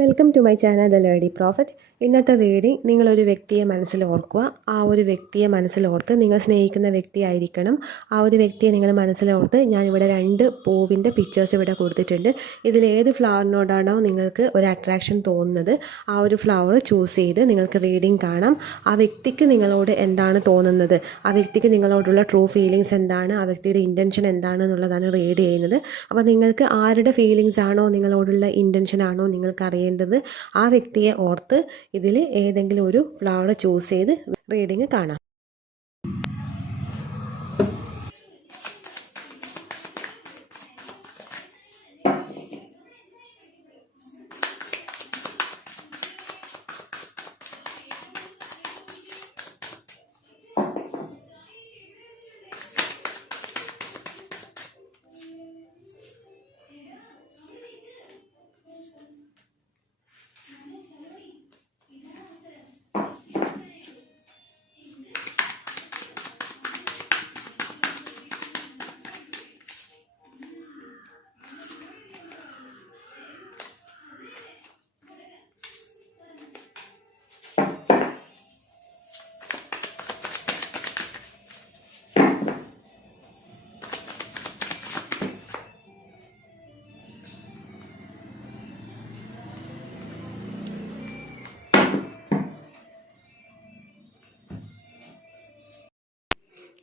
Welcome to my channel the lady prophet. ഇന്നത്തെ reading നിങ്ങളൊരു വ്യക്തിയെ മനസ്സിൽ ഓർക്കുക. ആ ഒരു വ്യക്തിയെ മനസ്സിലോർത്ത് നിങ്ങൾ സ്നേഹിക്കുന്ന വ്യക്തിയായിരിക്കണം. ആ ഒരു വ്യക്തിയെ നിങ്ങൾ മനസ്സിലോർത്ത് ഞാനിവിടെ 2 പൂവിൻ്റെ പിക്ചേഴ്സ് ഇവിടെ കൊടുത്തിട്ടുണ്ട്. ഇതിലേത് ഫ്ലവറിനോടാണോ നിങ്ങൾക്ക് ഒരു അട്രാക്ഷൻ തോന്നുന്നത് ആ ഒരു ഫ്ലവർ ചൂസ് ചെയ്ത് നിങ്ങൾക്ക് റീഡിംഗ് കാണാം. ആ വ്യക്തിക്ക് നിങ്ങളോട് എന്താണ് തോന്നുന്നത്, ആ വ്യക്തിക്ക് നിങ്ങളോടുള്ള ട്രൂ ഫീലിങ്സ് എന്താണ്, ആ വ്യക്തിയുടെ ഇൻറ്റൻഷൻ എന്താണ് എന്നുള്ളതാണ് റീഡ് ചെയ്യുന്നത്. അപ്പോൾ നിങ്ങൾക്ക് ആരുടെ ഫീലിങ്സ് ആണോ, നിങ്ങളോടുള്ള ഇൻറ്റൻഷൻ ആണോ നിങ്ങൾക്ക് അറിയേണ്ടത്, ആ വ്യക്തിയെ ഓർത്ത് ഇതിൽ ഏതെങ്കിലും ഒരു ഫ്ലവർ ചൂസ് ചെയ്ത് റീഡിങ് കാണാം.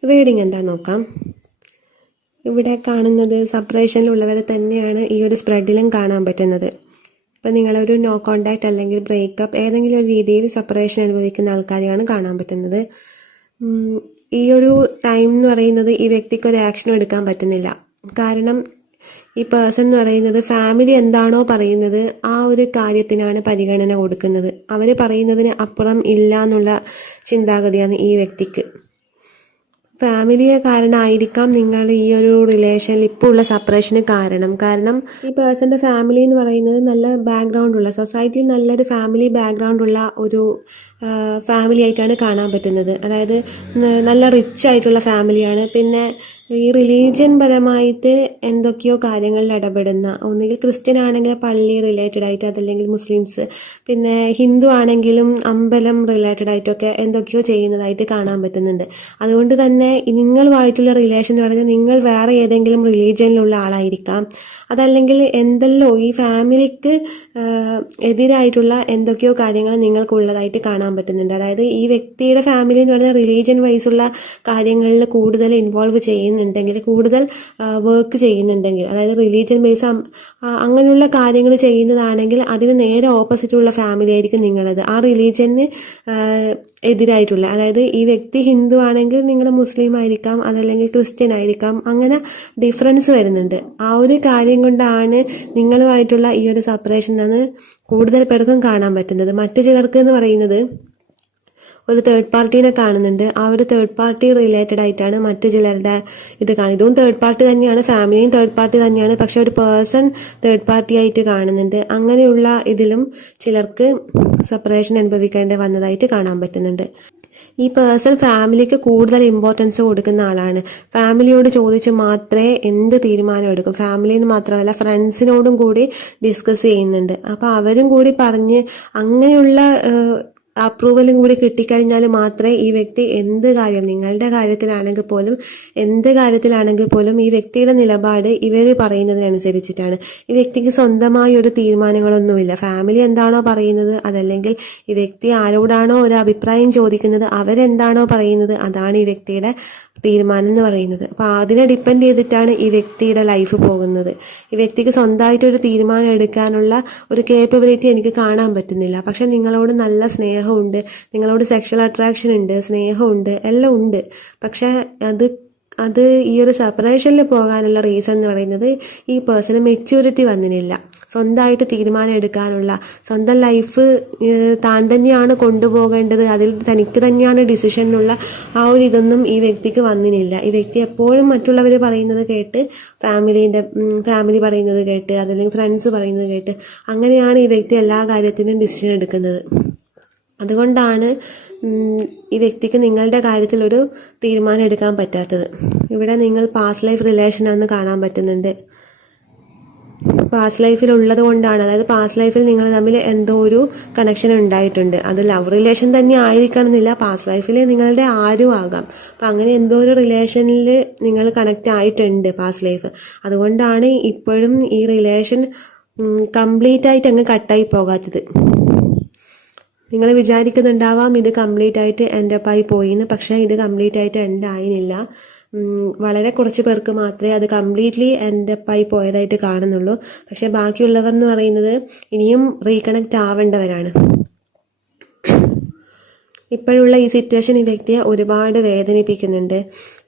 റീഡിങ് എന്താ നോക്കാം. ഇവിടെ കാണുന്നത് സെപ്പറേഷനിലുള്ളവരെ തന്നെയാണ് ഈ ഒരു സ്പ്രെഡിലും കാണാൻ പറ്റുന്നത്. ഇപ്പം നിങ്ങളൊരു നോ കോണ്ടാക്ട് അല്ലെങ്കിൽ ബ്രേക്കപ്പ് ഏതെങ്കിലും ഒരു രീതിയിൽ സെപ്പറേഷൻ അനുഭവിക്കുന്ന ആൾക്കാരെയാണ് കാണാൻ പറ്റുന്നത്. ഈ ഒരു ടൈം എന്ന് പറയുന്നത് ഈ വ്യക്തിക്ക് ഒരു ആക്ഷനും എടുക്കാൻ പറ്റുന്നില്ല. കാരണം ഈ പേഴ്സൺ എന്ന് പറയുന്നത് ഫാമിലി എന്താണോ പറയുന്നത് ആ ഒരു കാര്യത്തിനാണ് പരിഗണന കൊടുക്കുന്നത്. അവർ പറയുന്നതിന് അപ്പുറം ഇല്ല എന്നുള്ള ചിന്താഗതിയാണ് ഈ വ്യക്തിക്ക്. ഫാമിലിയെ കാരണമായിരിക്കാം നിങ്ങൾ ഈ ഒരു റിലേഷനിൽ ഇപ്പോൾ ഉള്ള സെപ്പറേഷന് കാരണം ഈ പേഴ്സൻ്റെ ഫാമിലി എന്ന് പറയുന്നത് നല്ല ബാക്ക്ഗ്രൗണ്ട് ഉള്ള, സൊസൈറ്റിയിൽ നല്ലൊരു ഫാമിലി ബാക്ക്ഗ്രൗണ്ട് ഉള്ള ഒരു ഫാമിലി ആയിട്ടാണ് കാണാൻ പറ്റുന്നത്. അതായത് നല്ല റിച്ച് ആയിട്ടുള്ള ഫാമിലിയാണ്. പിന്നെ ഈ റിലീജിയൻ പരമായിട്ട് എന്തൊക്കെയോ കാര്യങ്ങളിൽ ഇടപെടുന്ന, ഒന്നുകിൽ ക്രിസ്ത്യൻ ആണെങ്കിൽ പള്ളി റിലേറ്റഡ് ആയിട്ട്, അതല്ലെങ്കിൽ മുസ്ലിംസ്, പിന്നെ ഹിന്ദു ആണെങ്കിലും അമ്പലം റിലേറ്റഡ് ആയിട്ടൊക്കെ എന്തൊക്കെയോ ചെയ്യുന്നതായിട്ട് കാണാൻ പറ്റുന്നുണ്ട്. അതുകൊണ്ട് തന്നെ നിങ്ങളുമായിട്ടുള്ള റിലേഷൻ എന്ന് പറയുന്നത് നിങ്ങൾ വേറെ ഏതെങ്കിലും റിലീജിയനിലുള്ള ആളായിരിക്കാം, അതല്ലെങ്കിൽ എന്തെല്ലോ ഈ ഫാമിലിക്ക് എതിരായിട്ടുള്ള എന്തൊക്കെയോ കാര്യങ്ങൾ നിങ്ങൾക്കുള്ളതായിട്ട് കാണാൻ പറ്റുന്നുണ്ട്. അതായത് ഈ വ്യക്തിയുടെ ഫാമിലി എന്ന് പറയുന്നത് റിലീജിയൻ വൈസുള്ള കാര്യങ്ങളിൽ കൂടുതൽ ഇൻവോൾവ് ചെയ്യുന്നുണ്ടെങ്കിൽ, കൂടുതൽ വർക്ക് ചെയ്യുന്നുണ്ടെങ്കിൽ, അതായത് റിലീജിയൻ ബേസ് അങ്ങനെയുള്ള കാര്യങ്ങൾ ചെയ്യുന്നതാണെങ്കിൽ അതിന് നേരെ ഓപ്പോസിറ്റുള്ള ഫാമിലി ആയിരിക്കും നിങ്ങളത്. ആ റിലീജിയന് എതിരായിട്ടുള്ള, അതായത് ഈ വ്യക്തി ഹിന്ദു ആണെങ്കിൽ നിങ്ങൾ മുസ്ലിം ആയിരിക്കാം, അതല്ലെങ്കിൽ ക്രിസ്ത്യൻ ആയിരിക്കാം. അങ്ങനെ ഡിഫറൻസ് വരുന്നുണ്ട്. ആ ഒരു കാര്യം കൊണ്ടാണ് നിങ്ങളുമായിട്ടുള്ള ഈ ഒരു സെപ്പറേഷൻ എന്ന് കൂടുതൽ പേർക്കും കാണാൻ പറ്റുന്നത്. മറ്റു ചിലർക്ക് എന്ന് പറയുന്നത് ഒരു തേർഡ് പാർട്ടീനെ കാണുന്നുണ്ട്. ആ ഒരു തേർഡ് പാർട്ടി റിലേറ്റഡ് ആയിട്ടാണ് മറ്റു ചിലരുടെ ഇത് കാണുന്നത്. ഇതും തേർഡ് പാർട്ടി തന്നെയാണ്, ഫാമിലിയും തേർഡ് പാർട്ടി തന്നെയാണ്, പക്ഷെ ഒരു പേഴ്സൺ തേർഡ് പാർട്ടി ആയിട്ട് കാണുന്നുണ്ട്. അങ്ങനെയുള്ള ഇതിലും ചിലർക്ക് സെപ്പറേഷൻ അനുഭവിക്കേണ്ടി വന്നതായിട്ട് കാണാൻ പറ്റുന്നുണ്ട്. ഈ പേഴ്സൺ ഫാമിലിക്ക് കൂടുതൽ ഇമ്പോർട്ടൻസ് കൊടുക്കുന്ന ആളാണ്. ഫാമിലിയോട് ചോദിച്ച് മാത്രമേ എന്ത് തീരുമാനം എടുക്കും. ഫാമിലിന്ന് മാത്രമല്ല ഫ്രണ്ട്സിനോടും കൂടി ഡിസ്കസ് ചെയ്യുന്നുണ്ട്. അപ്പോൾ അവരും കൂടി പറഞ്ഞ് അങ്ങനെയുള്ള അപ്രൂവലും കൂടി കിട്ടിക്കഴിഞ്ഞാൽ മാത്രമേ ഈ വ്യക്തി എന്ത് കാര്യം, നിങ്ങളുടെ കാര്യത്തിലാണെങ്കിൽ പോലും എന്ത് കാര്യത്തിലാണെങ്കിൽ പോലും ഈ വ്യക്തിയുടെ നിലപാട് ഇവർ പറയുന്നതിനനുസരിച്ചിട്ടാണ്. ഈ വ്യക്തിക്ക് സ്വന്തമായ ഒരു തീരുമാനങ്ങളൊന്നുമില്ല. ഫാമിലി എന്താണോ പറയുന്നത്, അതല്ലെങ്കിൽ ഈ വ്യക്തി ആരോടാണോ ഒരു അഭിപ്രായം ചോദിക്കുന്നത് അവരെന്താണോ പറയുന്നത് അതാണ് ഈ വ്യക്തിയുടെ തീരുമാനം എന്ന് പറയുന്നത്. അപ്പോൾ അതിനെ ഡിപ്പെൻഡ് ചെയ്തിട്ടാണ് ഈ വ്യക്തിയുടെ ലൈഫ് പോകുന്നത്. ഈ വ്യക്തിക്ക് സ്വന്തമായിട്ടൊരു തീരുമാനം എടുക്കാനുള്ള ഒരു കേപ്പബിലിറ്റി എനിക്ക് കാണാൻ പറ്റുന്നില്ല. പക്ഷെ നിങ്ങളോട് നല്ല സ്നേഹമുണ്ട്, നിങ്ങളോട് സെക്ഷൽ അട്രാക്ഷൻ ഉണ്ട്, സ്നേഹമുണ്ട്, എല്ലാം ഉണ്ട്. പക്ഷെ അത് ഈ ഒരു സെപ്പറേഷനിൽ പോകാനുള്ള റീസൺ എന്ന് പറയുന്നത് ഈ പേഴ്സണ് മെച്യൂരിറ്റി വന്നിട്ടില്ല. സ്വന്തമായിട്ട് തീരുമാനം എടുക്കാനുള്ള, സ്വന്തം ലൈഫ് താൻ തന്നെയാണ് കൊണ്ടുപോകേണ്ടത്, അതിൽ തനിക്ക് തന്നെയാണ് ഡിസിഷൻ എന്നുള്ള ആ ഒരു ഇതൊന്നും ഈ വ്യക്തിക്ക് വന്നിട്ടില്ല. ഈ വ്യക്തി എപ്പോഴും മറ്റുള്ളവർ പറയുന്നത് കേട്ട്, ഫാമിലി പറയുന്നത് കേട്ട്, അതല്ലെങ്കിൽ ഫ്രണ്ട്സ് പറയുന്നത് കേട്ട്, അങ്ങനെയാണ് ഈ വ്യക്തി എല്ലാ കാര്യത്തിനും ഡിസിഷൻ എടുക്കുന്നത്. അതുകൊണ്ടാണ് ഈ വ്യക്തിക്ക് നിങ്ങളുടെ കാര്യത്തിലൊരു തീരുമാനം എടുക്കാൻ പറ്റാത്തത്. ഇവിടെ നിങ്ങൾ പാസ്റ്റ് ലൈഫ് റിലേഷനാണെന്ന് കാണാൻ പറ്റുന്നുണ്ട്. പാസ്റ്റ് ലൈഫിൽ ഉള്ളത് കൊണ്ടാണ്. അതായത് പാസ്റ്റ് ലൈഫിൽ നിങ്ങൾ തമ്മിൽ എന്തോ ഒരു കണക്ഷൻ ഉണ്ടായിട്ടുണ്ട്. അത് ലവ് റിലേഷൻ തന്നെ ആയിരിക്കണം എന്നില്ല, പാസ്റ്റ് ലൈഫിൽ നിങ്ങളുടെ ആരും ആകാം. അപ്പം അങ്ങനെ എന്തോ ഒരു റിലേഷനിൽ നിങ്ങൾ കണക്റ്റ് ആയിട്ടുണ്ട് പാസ്റ്റ് ലൈഫ്. അതുകൊണ്ടാണ് ഇപ്പോഴും ഈ റിലേഷൻ കംപ്ലീറ്റ് ആയിട്ട് അങ്ങ് കട്ടായി പോകാത്തത്. നിങ്ങൾ വിചാരിക്കുന്നുണ്ടാവാം ഇത് കംപ്ലീറ്റ് ആയിട്ട് എൻ്റെ അപ്പായി പോയിന്ന്, പക്ഷേ ഇത് കംപ്ലീറ്റ് ആയിട്ട് എൻ്റെ ആയിരുന്നില്ല. വളരെ കുറച്ച് പേർക്ക് മാത്രമേ അത് കംപ്ലീറ്റ്ലി എൻ്റെ അപ്പായി പോയതായിട്ട് കാണുന്നുള്ളൂ. പക്ഷേ ബാക്കിയുള്ളവർ എന്ന് പറയുന്നത് ഇനിയും റീകണക്റ്റ് ആവേണ്ടവരാണ്. ഇപ്പോഴുള്ള ഈ സിറ്റുവേഷൻ ഈ വ്യക്തിയെ ഒരുപാട് വേദനിപ്പിക്കുന്നുണ്ട്.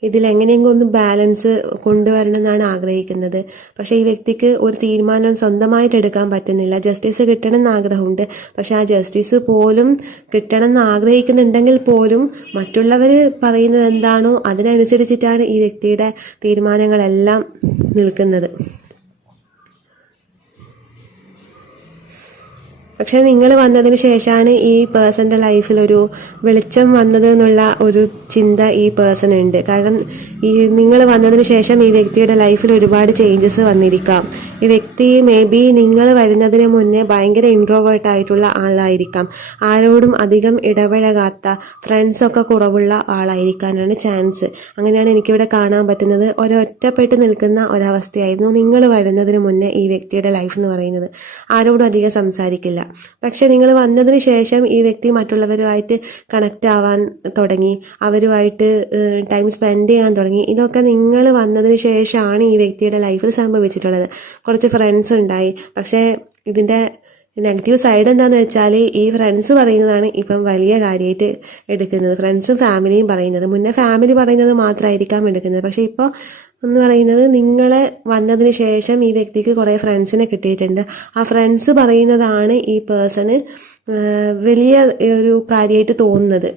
ഇതിലെങ്ങനെയെങ്കിലും ഒന്ന് ബാലൻസ് കൊണ്ടുവരണം എന്നാണ് ആഗ്രഹിക്കുന്നത്. പക്ഷേ ഈ വ്യക്തിക്ക് ഒരു തീരുമാനം സ്വന്തമായിട്ട് എടുക്കാൻ പറ്റുന്നില്ല. ജസ്റ്റിസ് കിട്ടണം എന്ന് ആഗ്രഹമുണ്ട്, പക്ഷെ ആ ജസ്റ്റിസ് പോലും കിട്ടണം എന്ന് ആഗ്രഹിക്കുന്നുണ്ടെങ്കിൽ പോലും മറ്റുള്ളവർ പറയുന്നത് എന്താണോ അതിനനുസരിച്ചിട്ടാണ് ഈ വ്യക്തിയുടെ തീരുമാനങ്ങളെല്ലാം നിൽക്കുന്നത്. പക്ഷെ നിങ്ങൾ വന്നതിന് ശേഷമാണ് ഈ പേഴ്സൻ്റെ ലൈഫിൽ ഒരു വെളിച്ചം വന്നത് എന്നുള്ള ഒരു ചിന്ത ഈ പേഴ്സൺ ഉണ്ട്. കാരണം ഈ നിങ്ങൾ വന്നതിന് ശേഷം ഈ വ്യക്തിയുടെ ലൈഫിൽ ഒരുപാട് ചേഞ്ചസ് വന്നിരിക്കാം. ഈ വ്യക്തി മേ ബി നിങ്ങൾ വരുന്നതിന് മുന്നേ ഭയങ്കര ഇൻട്രോവേർട്ട് ആയിട്ടുള്ള ആളായിരിക്കാം. ആരോടും അധികം ഇടപഴകാത്ത, ഫ്രണ്ട്സൊക്കെ കുറവുള്ള ആളായിരിക്കാനാണ് ചാൻസ്. അങ്ങനെയാണ് എനിക്കിവിടെ കാണാൻ പറ്റുന്നത്. ഒരൊറ്റപ്പെട്ട് നിൽക്കുന്ന ഒരവസ്ഥയായിരുന്നു നിങ്ങൾ വരുന്നതിന് മുന്നേ ഈ വ്യക്തിയുടെ ലൈഫ് എന്ന് പറയുന്നത്. ആരോടും അധികം സംസാരിക്കില്ല. പക്ഷെ നിങ്ങൾ വന്നതിന് ശേഷം ഈ വ്യക്തി മറ്റുള്ളവരുമായിട്ട് കണക്റ്റ് ആവാൻ തുടങ്ങി, അവരുമായിട്ട് ടൈം സ്പെൻഡ് ചെയ്യാൻ തുടങ്ങി. ഇതൊക്കെ നിങ്ങൾ വന്നതിന് ശേഷമാണ് ഈ വ്യക്തിയുടെ ലൈഫിൽ സംഭവിച്ചിട്ടുള്ളത്. കുറച്ച് ഫ്രണ്ട്സ് ഉണ്ടായി. പക്ഷേ ഇതിൻ്റെ നെഗറ്റീവ് സൈഡ് എന്താണെന്ന് വെച്ചാൽ ഈ ഫ്രണ്ട്സ് പറയുന്നതാണ് ഇപ്പം വലിയ കാര്യമായിട്ട് എടുക്കുന്നത്. ഫ്രണ്ട്സും ഫാമിലിയും പറയുന്നത്, മുന്നേ ഫാമിലി പറയുന്നത് മാത്രമായിരിക്കാം എടുക്കുന്നത്. പക്ഷേ ഇപ്പോൾ എന്ന് പറയുന്നത് നിങ്ങളെ വന്നതിന് ശേഷം ഈ വ്യക്തിക്ക് കുറേ ഫ്രണ്ട്സിനെ കിട്ടിയിട്ടുണ്ട്. ആ ഫ്രണ്ട്സ് പറയുന്നതാണ് ഈ പേഴ്സണ് വലിയ ഒരു കാര്യമായിട്ട് തോന്നുന്നത്.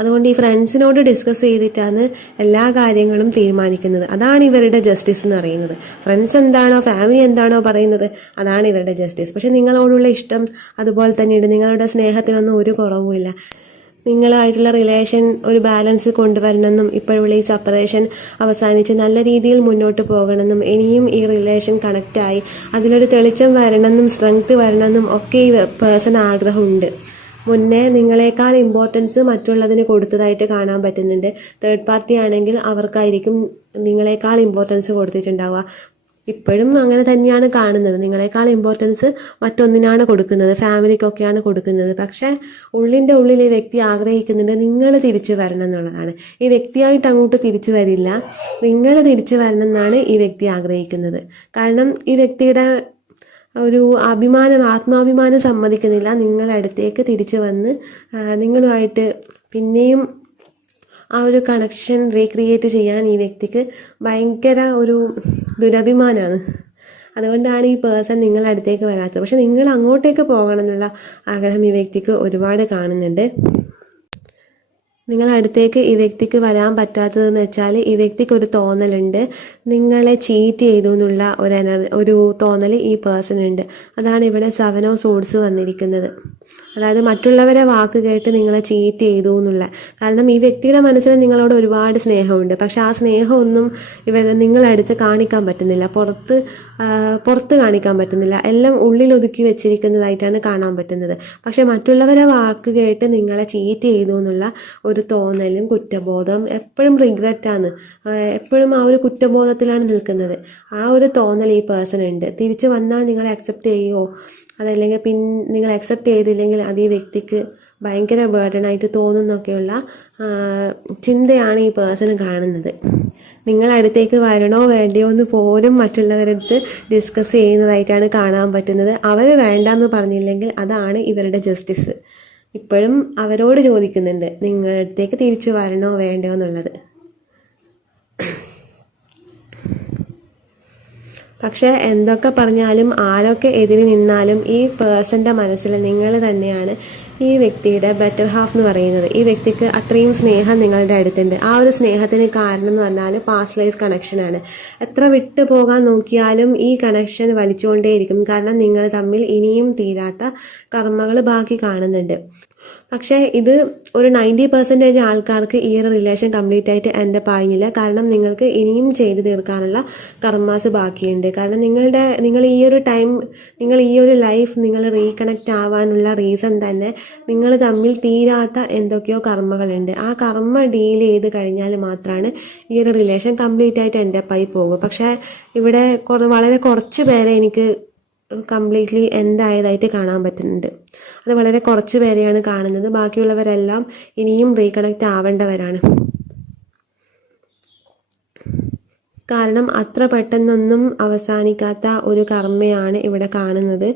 അതുകൊണ്ട് ഈ ഫ്രണ്ട്സിനോട് ഡിസ്കസ് ചെയ്തിട്ടാണ് എല്ലാ കാര്യങ്ങളും തീരുമാനിക്കുന്നത്. അതാണ് ഇവരുടെ ജസ്റ്റിസ് എന്ന് പറയുന്നത്. ഫ്രണ്ട്സ് എന്താണോ ഫാമിലി എന്താണോ പറയുന്നത് അതാണ് ഇവരുടെ ജസ്റ്റിസ്. പക്ഷെ നിങ്ങളോടുള്ള ഇഷ്ടം അതുപോലെ തന്നെയുണ്ട്. നിങ്ങളുടെ സ്നേഹത്തിനൊന്നും ഒരു കുറവുമില്ല. നിങ്ങളായിട്ടുള്ള റിലേഷൻ ഒരു ബാലൻസ് കൊണ്ടുവരണമെന്നും ഇപ്പോഴുള്ള ഈ സെപ്പറേഷൻ അവസാനിച്ച് നല്ല രീതിയിൽ മുന്നോട്ട് പോകണമെന്നും ഇനിയും ഈ റിലേഷൻ കണക്റ്റായി അതിലൊരു തെളിച്ചം വരണമെന്നും സ്ട്രെങ്ത് വരണമെന്നും ഒക്കെ ഈ പേഴ്സൺ ആഗ്രഹമുണ്ട്. മുന്നേ നിങ്ങളെക്കാൾ ഇമ്പോർട്ടൻസ് മറ്റുള്ളതിന് കൊടുത്തതായിട്ട് കാണാൻ പറ്റുന്നുണ്ട്. തേർഡ് പാർട്ടി ആണെങ്കിൽ അവർക്കായിരിക്കും നിങ്ങളെക്കാൾ ഇമ്പോർട്ടൻസ് കൊടുത്തിട്ടുണ്ടാവുക. ഇപ്പോഴും അങ്ങനെ തന്നെയാണ് കാണുന്നത്. നിങ്ങളെക്കാൾ ഇമ്പോർട്ടൻസ് മറ്റൊന്നിനാണ് കൊടുക്കുന്നത്, ഫാമിലിക്കൊക്കെയാണ് കൊടുക്കുന്നത്. പക്ഷേ ഉള്ളിൻ്റെ ഉള്ളിൽ ഈ വ്യക്തി ആഗ്രഹിക്കുന്നുണ്ട് നിങ്ങൾ തിരിച്ചു വരണം എന്നുള്ളതാണ്. ഈ വ്യക്തിയായിട്ട് അങ്ങോട്ട് തിരിച്ചു വരില്ല, നിങ്ങൾ തിരിച്ചു വരണം എന്നാണ് ഈ വ്യക്തി ആഗ്രഹിക്കുന്നത്. കാരണം ഈ വ്യക്തിയുടെ ഒരു ആത്മാഭിമാനം സമ്മതിക്കുന്നില്ല നിങ്ങളടുത്തേക്ക് തിരിച്ചു വന്ന് നിങ്ങളുമായിട്ട് പിന്നെയും ആ ഒരു കണക്ഷൻ റീക്രിയേറ്റ് ചെയ്യാൻ ഈ വ്യക്തിക്ക് ഭയങ്കര ഒരു ദുരഭിമാനമാണ്. അതുകൊണ്ടാണ് ഈ പേഴ്സൺ നിങ്ങളുടെ അടുത്തേക്ക് വരാത്തത്. പക്ഷെ നിങ്ങൾ അങ്ങോട്ടേക്ക് പോകണം എന്നുള്ള ആഗ്രഹം ഈ വ്യക്തിക്ക് ഒരുപാട് കാണുന്നുണ്ട്. നിങ്ങളടുത്തേക്ക് ഈ വ്യക്തിക്ക് വരാൻ പറ്റാത്തതെന്ന് വെച്ചാൽ ഈ വ്യക്തിക്ക് ഒരു തോന്നലുണ്ട്, നിങ്ങളെ ചീറ്റ് ചെയ്തു എന്നുള്ള ഒരു തോന്നൽ ഈ പേഴ്സൺ ഉണ്ട്. അതാണ് ഇവിടെ 7 ഓഫ് സോഡ്സ് വന്നിരിക്കുന്നത്. അതായത് മറ്റുള്ളവരെ വാക്ക് കേട്ട് നിങ്ങളെ ചീറ്റ് ചെയ്തു എന്നുള്ള. കാരണം ഈ വ്യക്തിയുടെ മനസ്സിൽ നിങ്ങളോട് ഒരുപാട് സ്നേഹമുണ്ട്. പക്ഷെ ആ സ്നേഹമൊന്നും നിങ്ങളടുത്ത് കാണിക്കാൻ പറ്റുന്നില്ല, പുറത്ത് കാണിക്കാൻ പറ്റുന്നില്ല. എല്ലാം ഉള്ളിൽ ഒതുക്കി വെച്ചിരിക്കുന്നതായിട്ടാണ് കാണാൻ പറ്റുന്നത്. പക്ഷെ മറ്റുള്ളവരെ വാക്ക് കേട്ട് നിങ്ങളെ ചീറ്റ് ചെയ്തു എന്നുള്ള ഒരു തോന്നലും കുറ്റബോധം, എപ്പോഴും റിഗ്രറ്റാണ്, എപ്പോഴും ആ ഒരു കുറ്റബോധത്തിലാണ് നിൽക്കുന്നത്. ആ ഒരു തോന്നൽ ഈ പേഴ്സൺ ഉണ്ട്. തിരിച്ചു വന്നാൽ നിങ്ങളെ അക്സെപ്റ്റ് ചെയ്യുമോ, അതല്ലെങ്കിൽ നിങ്ങൾ അക്സെപ്റ്റ് ചെയ്തില്ലെങ്കിൽ അത് ഈ വ്യക്തിക്ക് ഭയങ്കര ബേർഡനായിട്ട് തോന്നുന്നൊക്കെയുള്ള ചിന്തയാണ് ഈ പേഴ്സൺ കാണുന്നത്. നിങ്ങളടുത്തേക്ക് വരണോ വേണ്ടയോ എന്ന് പോലും മറ്റുള്ളവരടുത്ത് ഡിസ്കസ് ചെയ്യുന്നതായിട്ടാണ് കാണാൻ പറ്റുന്നത്. അവർ വേണ്ടെന്ന് പറഞ്ഞില്ലെങ്കിൽ അതാണ് ഇവരുടെ ജസ്റ്റിസ്. ഇപ്പോഴും അവരോട് ചോദിക്കുന്നുണ്ട് നിങ്ങളടുത്തേക്ക് തിരിച്ചു വരണോ വേണ്ടയോ എന്നുള്ളത്. പക്ഷെ എന്തൊക്കെ പറഞ്ഞാലും ആരൊക്കെ എതിരി നിന്നാലും ഈ പേഴ്സൻ്റെ മനസ്സിൽ നിങ്ങൾ തന്നെയാണ് ഈ വ്യക്തിയുടെ ബെറ്റർ ഹാഫ് എന്ന് പറയുന്നത്, ഈ വ്യക്തിക്ക് അത്രയും സ്നേഹം നിങ്ങളുടെ അടുത്തുണ്ട്. ആ ഒരു സ്നേഹത്തിന് കാരണം എന്ന് പറഞ്ഞാൽ പാസ്റ്റ് ലൈഫ് കണക്ഷനാണ്. എത്ര വിട്ടു പോകാൻ നോക്കിയാലും ഈ കണക്ഷൻ വലിച്ചുകൊണ്ടേയിരിക്കും. കാരണം നിങ്ങൾ തമ്മിൽ ഇനിയും തീരാത്ത കർമ്മകൾ ബാക്കി കാണുന്നുണ്ട്. പക്ഷേ ഇത് ഒരു 90% ആൾക്കാർക്ക് ഈ ഒരു റിലേഷൻ കംപ്ലീറ്റ് ആയിട്ട് എൻ്റെ പായുന്നില്ല. കാരണം നിങ്ങൾക്ക് ഇനിയും ചെയ്തു തീർക്കാനുള്ള കർമാസ് ബാക്കിയുണ്ട്. കാരണം നിങ്ങൾ ഈ ഒരു ടൈം, നിങ്ങൾ ഈ ഒരു ലൈഫ് നിങ്ങൾ റീകണക്റ്റ് ആവാനുള്ള റീസൺ തന്നെ നിങ്ങൾ തമ്മിൽ തീരാത്ത എന്തൊക്കെയോ കർമ്മകളുണ്ട്. ആ കർമ്മ ഡീൽ ചെയ്ത് കഴിഞ്ഞാൽ മാത്രമാണ് ഈ ഒരു റിലേഷൻ കംപ്ലീറ്റ് ആയിട്ട് എൻ്റെ പായി പോകും. പക്ഷേ ഇവിടെ വളരെ കുറച്ച് പേരെ എനിക്ക് കംപ്ലീറ്റ്ലി എൻഡ് ആയതായിട്ട് കാണാൻ പറ്റുന്നുണ്ട്. അത് വളരെ കുറച്ച് പേരെയാണ് കാണുന്നത്. ബാക്കിയുള്ളവരെല്ലാം ഇനിയും റീകണക്റ്റ് ആവേണ്ടവരാണ്. കാരണം അത്ര പെട്ടെന്നൊന്നും അവസാനിക്കാത്ത ഒരു കർമ്മയാണ് ഇവിടെ കാണുന്നത്.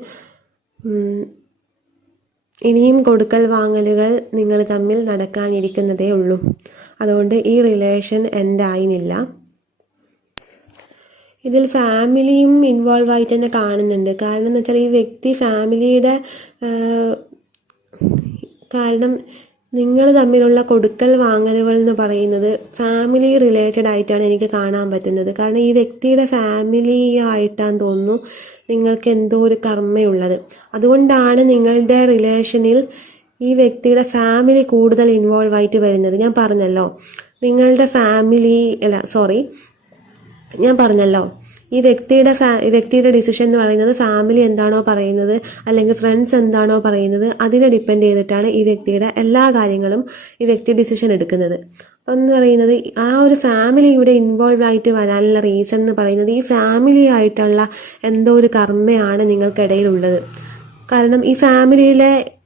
ഇനിയും കൊടുക്കൽ വാങ്ങലുകൾ നിങ്ങൾ തമ്മിൽ നടക്കാനിരിക്കുന്നതേ ഉള്ളൂ. അതുകൊണ്ട് ഈ റിലേഷൻ എൻഡ് ആയില്ല. ഇതിൽ ഫാമിലിയും ഇൻവോൾവ് ആയിട്ട് തന്നെ കാണുന്നുണ്ട്. കാരണം എന്ന് വെച്ചാൽ ഈ വ്യക്തി ഫാമിലിയുടെ കാരണം നിങ്ങൾ തമ്മിലുള്ള കൊടുക്കൽ വാങ്ങലുകൾ എന്ന് പറയുന്നത് ഫാമിലി റിലേറ്റഡ് ആയിട്ടാണ് എനിക്ക് കാണാൻ പറ്റുന്നത്. കാരണം ഈ വ്യക്തിയുടെ ഫാമിലി ആയിട്ടാന്ന് തോന്നുന്നു നിങ്ങൾക്ക് എന്തോ ഒരു കർമ്മയുള്ളത്. അതുകൊണ്ടാണ് നിങ്ങളുടെ റിലേഷനിൽ ഈ വ്യക്തിയുടെ ഫാമിലി കൂടുതൽ ഇൻവോൾവ് ആയിട്ട് വരുന്നത്. ഞാൻ പറഞ്ഞല്ലോ ഈ വ്യക്തിയുടെ ഡിസിഷൻ എന്ന് പറയുന്നത് ഫാമിലി എന്താണോ പറയുന്നത് അല്ലെങ്കിൽ ഫ്രണ്ട്സ് എന്താണോ പറയുന്നത് അതിനെ ഡിപ്പെൻഡ് ചെയ്തിട്ടാണ് ഈ വ്യക്തിയുടെ എല്ലാ കാര്യങ്ങളും ഈ വ്യക്തി ഡിസിഷൻ എടുക്കുന്നത്. എന്ന് പറയുന്നത് ആ ഒരു ഫാമിലി ഇവിടെ ഇൻവോൾവ് ആയിട്ട് വരാനുള്ള റീസൺ എന്ന് പറയുന്നത് ഈ ഫാമിലി ആയിട്ടുള്ള എന്തോ ഒരു കർമ്മയാണ് നിങ്ങൾക്കിടയിലുള്ളത്. കാരണം ഈ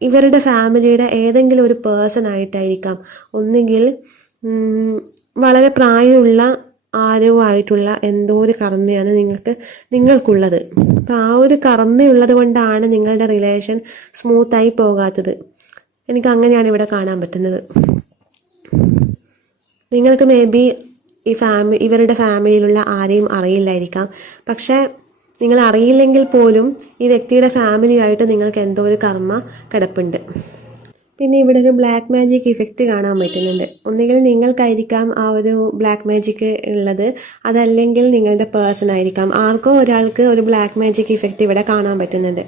ഇവരുടെ ഫാമിലിയുടെ ഏതെങ്കിലും ഒരു പേഴ്സൺ ആയിട്ടായിരിക്കാം, ഒന്നുകിൽ വളരെ പ്രായമുള്ള ആരോ ആയിട്ടുള്ള എന്തോ ഒരു കർമ്മയാണ് നിങ്ങൾക്കുള്ളത്. അപ്പം ആ ഒരു കർമ്മയുള്ളത് കൊണ്ടാണ് നിങ്ങളുടെ റിലേഷൻ സ്മൂത്തായി പോകാത്തത്. എനിക്ക് അങ്ങനെയാണ് ഇവിടെ കാണാൻ പറ്റുന്നത്. നിങ്ങൾക്ക് മേ ബി ഇവരുടെ ഫാമിലിയിലുള്ള ആരെയും അറിയില്ലായിരിക്കാം. പക്ഷേ നിങ്ങൾ അറിയില്ലെങ്കിൽ പോലും ഈ വ്യക്തിയുടെ ഫാമിലിയായിട്ട് നിങ്ങൾക്ക് എന്തോ ഒരു കർമ്മ കിടപ്പുണ്ട്. പിന്നെ ഇവിടെ ഒരു ബ്ലാക്ക് മാജിക് ഇഫക്റ്റ് കാണാൻ പറ്റുന്നുണ്ട്. ഒന്നുകിൽ നിങ്ങൾക്കായിരിക്കാം ആ ഒരു ബ്ലാക്ക് മാജിക് ഉള്ളത്, അതല്ലെങ്കിൽ നിങ്ങളുടെ പേഴ്സൺ ആയിരിക്കാം. ആർക്കോ ഒരാൾക്ക് ഒരു ബ്ലാക്ക് മാജിക് ഇഫക്റ്റ് ഇവിടെ കാണാൻ പറ്റുന്നുണ്ട്.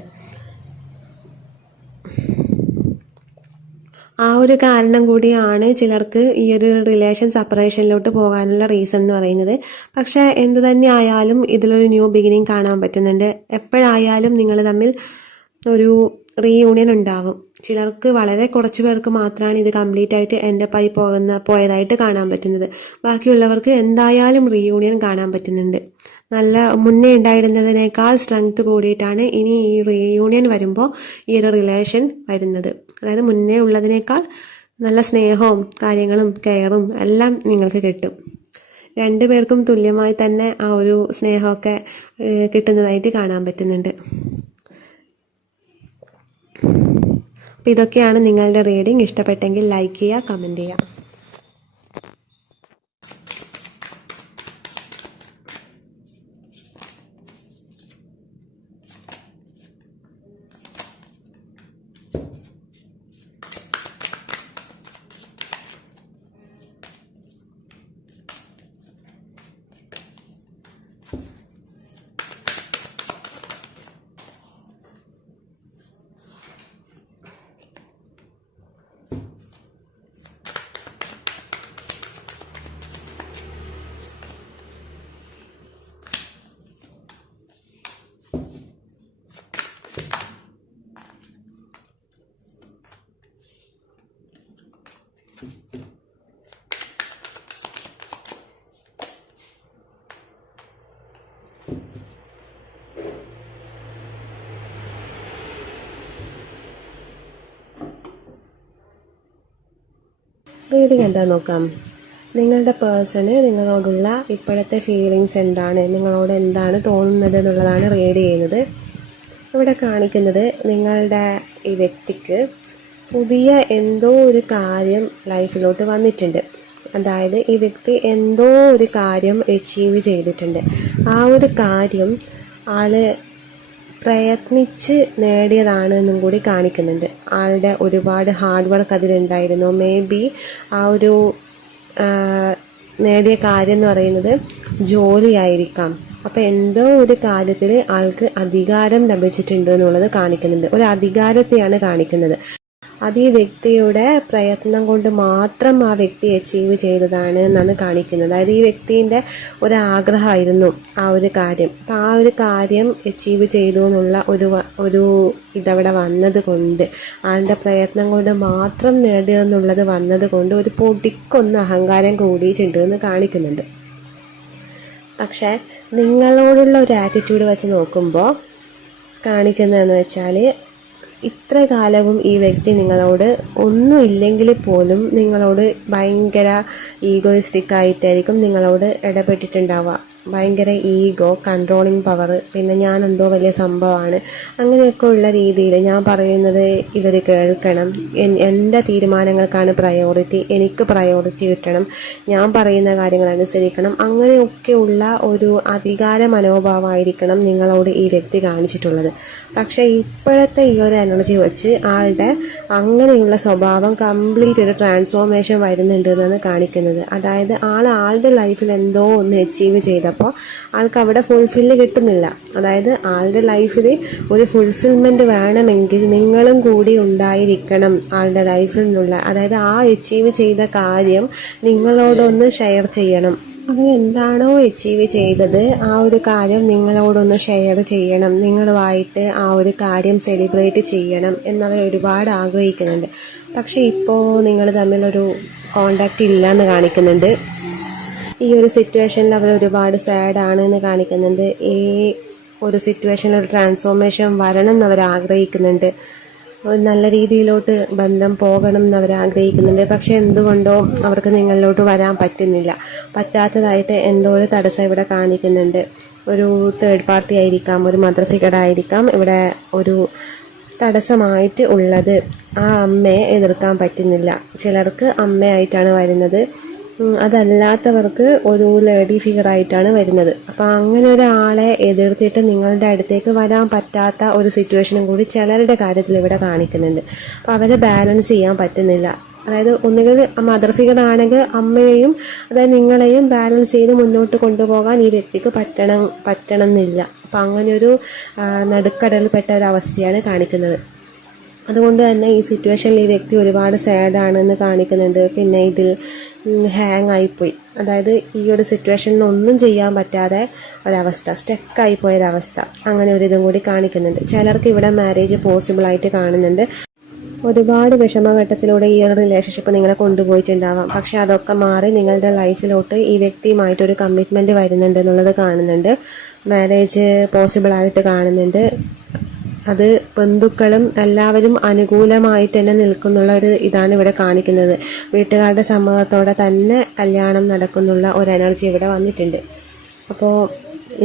ആ ഒരു കാരണം കൂടിയാണ് ചിലർക്ക് ഈ ഒരു റിലേഷൻ സെപ്പറേഷനിലോട്ട് പോകാനുള്ള റീസൺ എന്ന് പറയുന്നത്. പക്ഷേ എന്ത് തന്നെ ആയാലും ഇതിലൊരു ന്യൂ ബിഗിനിങ് കാണാൻ പറ്റുന്നുണ്ട്. എപ്പോഴായാലും നിങ്ങൾ തമ്മിൽ ഒരു റീയൂണിയൻ ഉണ്ടാവും. ചിലർക്ക്, വളരെ കുറച്ച് പേർക്ക് മാത്രമാണ് ഇത് കംപ്ലീറ്റ് ആയിട്ട് എൻ്റെ പോയതായിട്ട് കാണാൻ പറ്റുന്നത്. ബാക്കിയുള്ളവർക്ക് എന്തായാലും റീയൂണിയൻ കാണാൻ പറ്റുന്നുണ്ട്. നല്ല മുന്നേ ഉണ്ടായിരുന്നതിനേക്കാൾ സ്ട്രെങ്ത് കൂടിയിട്ടാണ് ഇനി ഈ റീയൂണിയൻ വരുമ്പോൾ ഈ ഒരു റിലേഷൻ വരുന്നത്. അതായത് മുന്നേ ഉള്ളതിനേക്കാൾ നല്ല സ്നേഹവും കാര്യങ്ങളും കെയറും എല്ലാം നിങ്ങൾക്ക് കിട്ടും. രണ്ടുപേർക്കും തുല്യമായി തന്നെ ആ ഒരു സ്നേഹമൊക്കെ കിട്ടുന്നതായിട്ട് കാണാൻ പറ്റുന്നുണ്ട്. അപ്പോൾ ഇതൊക്കെയാണ് നിങ്ങളുടെ റീഡിംഗ്. ഇഷ്ടപ്പെട്ടെങ്കിൽ ലൈക്ക് ചെയ്യുക, കമൻറ്റ് ചെയ്യുക. റീഡിങ് എന്താ നോക്കാം. നിങ്ങളുടെ പേഴ്സണ് നിങ്ങളോടുള്ള ഇപ്പോഴത്തെ ഫീലിങ്സ് എന്താണ്, നിങ്ങളോട് എന്താണ് തോന്നുന്നത് എന്നുള്ളതാണ് റീഡ് ചെയ്യുന്നത്. ഇവിടെ കാണിക്കുന്നത് നിങ്ങളുടെ ഈ വ്യക്തിക്ക് പുതിയ എന്തോ ഒരു കാര്യം ലൈഫിലോട്ട് വന്നിട്ടുണ്ട്. അതായത് ഈ വ്യക്തി എന്തോ ഒരു കാര്യം അച്ചീവ് ചെയ്തിട്ടുണ്ട്. ആ ഒരു കാര്യം ആള് പ്രയത്നിച്ച് നേടിയതാണ് എന്നും കൂടി കാണിക്കുന്നുണ്ട്. ആളുടെ ഒരുപാട് ഹാർഡ് വർക്ക് അതിലുണ്ടായിരുന്നു. മേ ബി ആ ഒരു നേടിയ കാര്യം എന്ന് പറയുന്നത് ജോലിയായിരിക്കാം. അപ്പം എന്തോ ഒരു കാര്യത്തിൽ ആൾക്ക് അധികാരം ലഭിച്ചിട്ടുണ്ട് എന്നുള്ളത് കാണിക്കുന്നുണ്ട്. ഒരു അധികാരത്തെയാണ് കാണിക്കുന്നത്. അത് ഈ വ്യക്തിയുടെ പ്രയത്നം കൊണ്ട് മാത്രം ആ വ്യക്തി അച്ചീവ് ചെയ്തതാണ് എന്നാണ് കാണിക്കുന്നത്. അതായത് ഈ വ്യക്തിൻ്റെ ഒരാഗ്രഹമായിരുന്നു ആ ഒരു കാര്യം. അപ്പം ആ ഒരു കാര്യം അച്ചീവ് ചെയ്തു എന്നുള്ള ഒരു ഇതവിടെ വന്നത് കൊണ്ട്, ആളുടെ പ്രയത്നം കൊണ്ട് മാത്രം നേടിയതെന്നുള്ളത് വന്നത് കൊണ്ട് ഒരു പൊടിക്കൊന്ന് അഹങ്കാരം കൂടിയിട്ടുണ്ട് എന്ന് കാണിക്കുന്നുണ്ട്. പക്ഷേ നിങ്ങളോടുള്ള ഒരു ആറ്റിറ്റ്യൂഡ് വെച്ച് നോക്കുമ്പോൾ കാണിക്കുന്നതെന്ന് വെച്ചാൽ, ഇത്ര കാലവും ഈ വ്യക്തി നിങ്ങളോട് ഒന്നുമില്ലെങ്കിൽ പോലും നിങ്ങളോട് ഭയങ്കര ഈഗോയിസ്റ്റിക് ആയിട്ടായിരിക്കും നിങ്ങളോട് ഇടപെട്ടിട്ടുണ്ടാവുക. ഭയങ്കര ഈഗോ, കൺട്രോളിങ് പവർ, പിന്നെ ഞാൻ എന്തോ വലിയ സംഭവമാണ്, അങ്ങനെയൊക്കെ ഉള്ള രീതിയിൽ ഞാൻ പറയുന്നത് ഇവർ കേൾക്കണം, എൻ്റെ തീരുമാനങ്ങൾക്കാണ് പ്രയോറിറ്റി, എനിക്ക് പ്രയോറിറ്റി കിട്ടണം, ഞാൻ പറയുന്ന കാര്യങ്ങൾ അനുസരിക്കണം, അങ്ങനെയൊക്കെയുള്ള ഒരു അധികാര മനോഭാവമായിരിക്കണം നിങ്ങളോട് ഈ വ്യക്തി കാണിച്ചിട്ടുള്ളത്. പക്ഷേ ഇപ്പോഴത്തെ ഈ ഒരു എനർജി വെച്ച് ആളുടെ അങ്ങനെയുള്ള സ്വഭാവം കംപ്ലീറ്റ് ഒരു ട്രാൻസ്ഫോർമേഷൻ വരുന്നുണ്ട് എന്നാണ് കാണിക്കുന്നത്. അതായത് ആളുടെ ലൈഫിൽ എന്തോ ഒന്ന് അച്ചീവ് ചെയ്തപ്പോൾ ആൾക്ക് അവിടെ ഫുൾഫില്ല് കിട്ടുന്നില്ല. അതായത് ആളുടെ ലൈഫിൽ ഒരു ഫുൾഫിൽമെന്റ് വേണമെങ്കിൽ നിങ്ങളും കൂടി ഉണ്ടായിരിക്കണം ആളുടെ ലൈഫിൽ നിന്നുള്ള. അതായത് ആ അച്ചീവ് ചെയ്ത കാര്യം നിങ്ങളോടൊന്ന് ഷെയർ ചെയ്യണം. അത് എന്താണോ അച്ചീവ് ചെയ്തത് ആ ഒരു കാര്യം നിങ്ങളോടൊന്ന് ഷെയർ ചെയ്യണം, നിങ്ങളുമായിട്ട് ആ ഒരു കാര്യം സെലിബ്രേറ്റ് ചെയ്യണം എന്നവർ ഒരുപാട് ആഗ്രഹിക്കുന്നുണ്ട്. പക്ഷെ ഇപ്പോൾ നിങ്ങൾ തമ്മിലൊരു കോണ്ടാക്റ്റ് ഇല്ല എന്ന് കാണിക്കുന്നുണ്ട്. ഈ ഒരു സിറ്റുവേഷനിൽ അവർ ഒരുപാട് സാഡാണ് എന്ന് കാണിക്കുന്നുണ്ട്. ഈ ഒരു സിറ്റുവേഷനിൽ ഒരു ട്രാൻസ്ഫോർമേഷൻ വരണം എന്നവർ ആഗ്രഹിക്കുന്നുണ്ട്. നല്ല രീതിയിലോട്ട് ബന്ധം പോകണം എന്നവർ ആഗ്രഹിക്കുന്നുണ്ട്. പക്ഷെ എന്തുകൊണ്ടോ അവർക്ക് നിങ്ങളിലോട്ട് വരാൻ പറ്റുന്നില്ല. പറ്റാത്തതായിട്ട് എന്തോ ഒരു തടസ്സം ഇവിടെ കാണിക്കുന്നുണ്ട്. ഒരു തേർഡ് പാർട്ടി ആയിരിക്കാം, ഒരു മദർ ഫിഗർ ആയിരിക്കാം ഇവിടെ ഒരു തടസ്സമായിട്ട് ഉള്ളത്. ആ അമ്മയെ എതിർക്കാൻ പറ്റുന്നില്ല. ചിലർക്ക് അമ്മയായിട്ടാണ് വരുന്നത്, അതല്ലാത്തവർക്ക് ഒരു ലേഡി ഫിഗർ ആയിട്ടാണ് വരുന്നത്. അപ്പം അങ്ങനെ ഒരാളെ എതിർത്തിട്ട് നിങ്ങളുടെ അടുത്തേക്ക് വരാൻ പറ്റാത്ത ഒരു സിറ്റുവേഷനും കൂടി ചിലരുടെ കാര്യത്തിൽ ഇവിടെ കാണിക്കുന്നുണ്ട്. അപ്പം അവരെ ബാലൻസ് ചെയ്യാൻ പറ്റുന്നില്ല. അതായത് ഒന്നുകിൽ മദർ ഫിഗർ ആണെങ്കിൽ അമ്മയെയും അതായത് നിങ്ങളെയും ബാലൻസ് ചെയ്ത് മുന്നോട്ട് കൊണ്ടുപോകാൻ ഈ വ്യക്തിക്ക് പറ്റണം എന്നില്ല. അപ്പം അങ്ങനെ ഒരു നടുക്കടലിൽപ്പെട്ട ഒരു അവസ്ഥയാണ് കാണിക്കുന്നത്. അതുകൊണ്ട് തന്നെ ഈ സിറ്റുവേഷനിൽ ഈ വ്യക്തി ഒരുപാട് സാഡാണെന്ന് കാണിക്കുന്നുണ്ട്. പിന്നെ ഇതിൽ ഹാങ് ആയിപ്പോയി, അതായത് ഈ ഒരു സിറ്റുവേഷനിൽ ഒന്നും ചെയ്യാൻ പറ്റാതെ ഒരവസ്ഥ, സ്റ്റക്കായിപ്പോയൊരവസ്ഥ, അങ്ങനെ ഒരു ഇതും കൂടി കാണിക്കുന്നുണ്ട്. ചിലർക്ക് ഇവിടെ മാരേജ് പോസിബിളായിട്ട് കാണുന്നുണ്ട്. ഒരുപാട് വിഷമഘട്ടത്തിലൂടെ ഈ ഒരു റിലേഷൻഷിപ്പ് നിങ്ങളെ കൊണ്ടുപോയിട്ടുണ്ടാവാം. പക്ഷെ അതൊക്കെ മാറി നിങ്ങളുടെ ലൈഫിലോട്ട് ഈ വ്യക്തിയുമായിട്ടൊരു കമ്മിറ്റ്മെൻറ്റ് വരുന്നുണ്ട് എന്നുള്ളത് കാണുന്നുണ്ട്. മാരേജ് പോസിബിളായിട്ട് കാണുന്നുണ്ട്. അത് ബന്ധുക്കളും എല്ലാവരും അനുകൂലമായിട്ട് തന്നെ നിൽക്കുന്നുള്ള ഒരു ഇതാണ് ഇവിടെ കാണിക്കുന്നത്. വീട്ടുകാരുടെ സമ്മതത്തോടെ തന്നെ കല്യാണം നടക്കുന്നുള്ള ഒരു എനർജി ഇവിടെ വന്നിട്ടുണ്ട്. അപ്പോൾ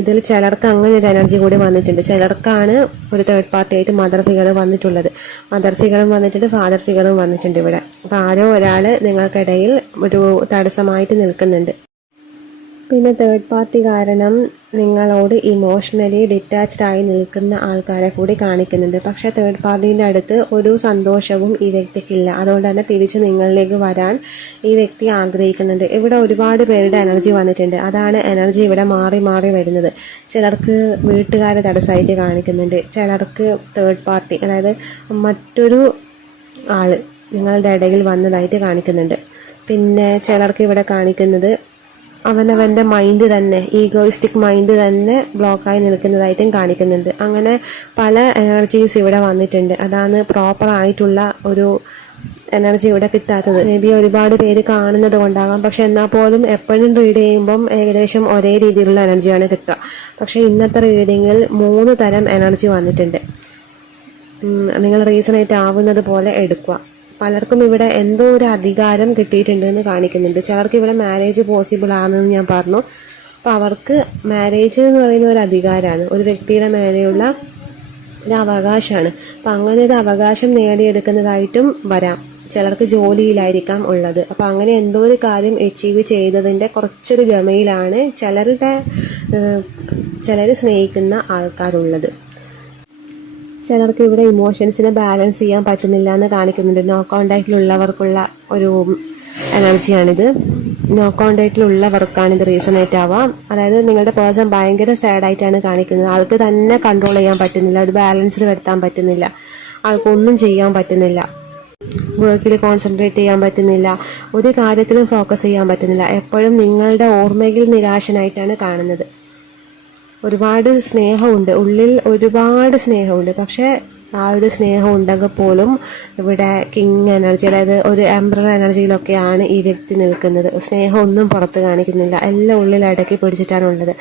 ഇതിൽ ചിലർക്ക് അങ്ങനെ ഒരു എനർജി കൂടി വന്നിട്ടുണ്ട്. ചിലർക്കാണ് ഒരു തേർഡ് പാർട്ടി ആയിട്ട് മദർ ഫിഗർ വന്നിട്ടുള്ളത്. മദർ ഫിഗറും വന്നിട്ടുണ്ട്, ഫാദർ ഫിഗറും വന്നിട്ടുണ്ട് ഇവിടെ. അപ്പോൾ ആരോ ഒരാൾ നിങ്ങൾക്കിടയിൽ ഒരു തടസ്സമായിട്ട് നിൽക്കുന്നുണ്ട്. പിന്നെ തേർഡ് പാർട്ടി കാരണം നിങ്ങളോട് ഇമോഷണലി ഡിറ്റാച്ച്ഡ് ആയി നിൽക്കുന്ന ആൾക്കാരെ കൂടി കാണിക്കുന്നുണ്ട്. പക്ഷേ തേർഡ് പാർട്ടീൻ്റെ അടുത്ത് ഒരു സന്തോഷവും ഈ വ്യക്തിക്കില്ല. അതുകൊണ്ട് തന്നെ തിരിച്ച് നിങ്ങളിലേക്ക് വരാൻ ഈ വ്യക്തി ആഗ്രഹിക്കുന്നുണ്ട്. ഇവിടെ ഒരുപാട് പേരുടെ എനർജി വന്നിട്ടുണ്ട്. അതാണ് എനർജി ഇവിടെ മാറി മാറി വരുന്നത്. ചിലർക്ക് വീട്ടുകാരെ തടസ്സമായിട്ട് കാണിക്കുന്നുണ്ട്, ചിലർക്ക് തേർഡ് പാർട്ടി അതായത് മറ്റൊരു ആള് നിങ്ങളുടെ ഇടയിൽ വന്നതായിട്ട് കാണിക്കുന്നുണ്ട്. പിന്നെ ചിലർക്ക് ഇവിടെ കാണിക്കുന്നത് അവനവൻ്റെ മൈൻഡ് തന്നെ, ഈഗോയിസ്റ്റിക് മൈൻഡ് തന്നെ ബ്ലോക്കായി നിൽക്കുന്നതായിട്ടും കാണിക്കുന്നുണ്ട്. അങ്ങനെ പല എനർജീസ് ഇവിടെ വന്നിട്ടുണ്ട്. അതാണ് പ്രോപ്പർ ആയിട്ടുള്ള ഒരു എനർജി ഇവിടെ കിട്ടാത്തത്. മേ ബി ഒരുപാട് പേര് കാണുന്നത് കൊണ്ടാകാം. പക്ഷെ എന്നാൽ പോലും എപ്പോഴും റീഡ് ചെയ്യുമ്പം ഏകദേശം ഒരേ രീതിയിലുള്ള എനർജിയാണ് കിട്ടുക. പക്ഷെ ഇന്നത്തെ റീഡിങ്ങിൽ 3 തരം എനർജി വന്നിട്ടുണ്ട്. നിങ്ങൾ റീസണേറ്റ് ആവുന്നത് പോലെ എടുക്കുക. പലർക്കും ഇവിടെ എന്തോ ഒരു അധികാരം കിട്ടിയിട്ടുണ്ട് എന്ന് കാണിക്കുന്നുണ്ട്. ചിലർക്ക് ഇവിടെ മാരേജ് പോസിബിൾ ആണെന്ന് ഞാൻ പറഞ്ഞു. അപ്പോൾ അവർക്ക് മാരേജ് എന്ന് പറയുന്ന ഒരു അധികാരമാണ്, ഒരു വ്യക്തിയുടെ മേലെയുള്ള ഒരു അവകാശമാണ്. അപ്പം അങ്ങനെ ഒരു അവകാശം നേടിയെടുക്കുന്നതായിട്ടും വരാം. ചിലർക്ക് ജോലിയിലായിരിക്കാം ഉള്ളത്. അപ്പം അങ്ങനെ എന്തോ ഒരു കാര്യം അച്ചീവ് ചെയ്തതിൻ്റെ കുറച്ചൊരു ഗമയിലാണ് ചിലർ സ്നേഹിക്കുന്ന ആൾക്കാരുള്ളത്. ചിലർക്ക് ഇവിടെ ഇമോഷൻസിനെ ബാലൻസ് ചെയ്യാൻ പറ്റുന്നില്ല എന്ന് കാണിക്കുന്നുണ്ട്. നോ കോണ്ടാക്റ്റിലുള്ളവർക്കുള്ള ഒരു എനർജിയാണിത്. നോ കോണ്ടാക്റ്റിലുള്ളവർക്കാണ് ഇത് റീസണേറ്റ് ആവാം. അതായത് നിങ്ങളുടെ പേഴ്സൺ ഭയങ്കര സാഡായിട്ടാണ് കാണിക്കുന്നത്. ആൾക്ക് തന്നെ കൺട്രോൾ ചെയ്യാൻ പറ്റുന്നില്ല, ഒരു ബാലൻസിൽ വരുത്താൻ പറ്റുന്നില്ല, ആൾക്കൊന്നും ചെയ്യാൻ പറ്റുന്നില്ല, വർക്കിൽ കോൺസെൻട്രേറ്റ് ചെയ്യാൻ പറ്റുന്നില്ല, ഒരു കാര്യത്തിലും ഫോക്കസ് ചെയ്യാൻ പറ്റുന്നില്ല. എപ്പോഴും നിങ്ങളുടെ ഓർമ്മയിൽ നിരാശനായിട്ടാണ് കാണുന്നത്. ഒരുപാട് സ്നേഹമുണ്ട്, ഉള്ളിൽ ഒരുപാട് സ്നേഹമുണ്ട്. പക്ഷെ ആ ഒരു സ്നേഹം ഉണ്ടെങ്കിൽ പോലും ഇവിടെ കിങ് എനർജി, അതായത് ഒരു എംപറർ എനർജിയിലൊക്കെയാണ് ഈ വ്യക്തി നിൽക്കുന്നത്. സ്നേഹമൊന്നും പുറത്ത് കാണിക്കുന്നില്ല, എല്ലാം ഉള്ളിൽ അടക്കി പിടിച്ചിട്ടാണ് ഉള്ളത്.